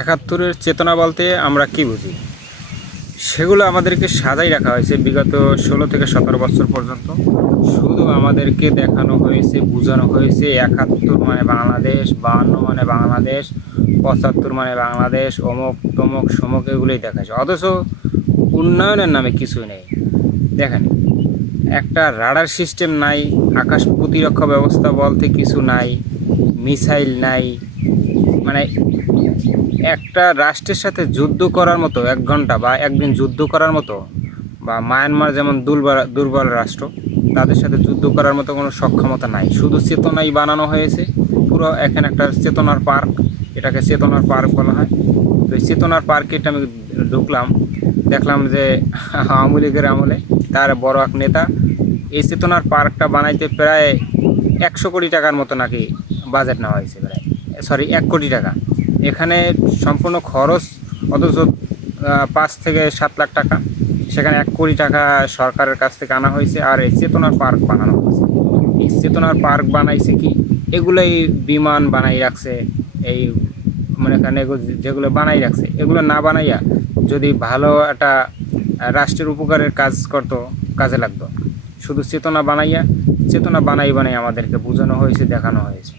একাত্তরের চেতনা বলতে আমরা কি বুঝি, সেগুলো আমাদেরকে সাজাই রাখা হয়েছে বিগত 16 থেকে 17 বছর পর্যন্ত। শুধু আমাদেরকে দেখানো হয়েছে, বোঝানো হয়েছে 71 মানে বাংলাদেশ, 52 মানে বাংলাদেশ, 75 মানে বাংলাদেশ, অমুক তমুক সমুক এগুলোই দেখাচ্ছে। অথচ উন্নয়নের নামে কিছুই নেই। দেখেন, একটা রাডার সিস্টেম নাই, আকাশ প্রতিরক্ষা ব্যবস্থা বলতে কিছু নাই, মিসাইল নাই। মানে একটা রাষ্ট্রের সাথে যুদ্ধ করার মতো 1 ঘন্টা বা একদিন যুদ্ধ করার মতো, বা মায়ানমার যেমন দুর্বল রাষ্ট্র, তাদের সাথে যুদ্ধ করার মতো কোনো সক্ষমতা নাই। শুধু চেতনাই বানানো হয়েছে পুরো। এখানে একটা চেতনার পার্ক, এটাকে চেতনার পার্ক বলা হয়। তো এই চেতনার পার্কে আমি ঢুকলাম, দেখলাম যে আওয়ামী লীগের আমলে তার বড় এক নেতা এই চেতনার পার্কটা বানাইতে প্রায় 100 কোটি টাকার মতো নাকি বাজেট নেওয়া হয়েছে, প্রায় 1 কোটি টাকা। এখানে সম্পূর্ণ খরচ, অথচ 5 থেকে 7 লাখ টাকা। সেখানে 1 কোটি টাকা সরকারের কাছ থেকে আনা হয়েছে, আর এই চেতনার পার্ক বানানো হয়েছে। এই চেতনার পার্ক বানাইছে কি, এগুলোই বিমান বানাই রাখছে। এই মনে করেন যেগুলো বানাই রাখছে, এগুলো না বানাইয়া যদি ভালো একটা রাষ্ট্রের উপকারের কাজ করতো, কাজে লাগতো। শুধু চেতনা বানাই আমাদেরকে বোঝানো হয়েছে, দেখানো হয়েছে।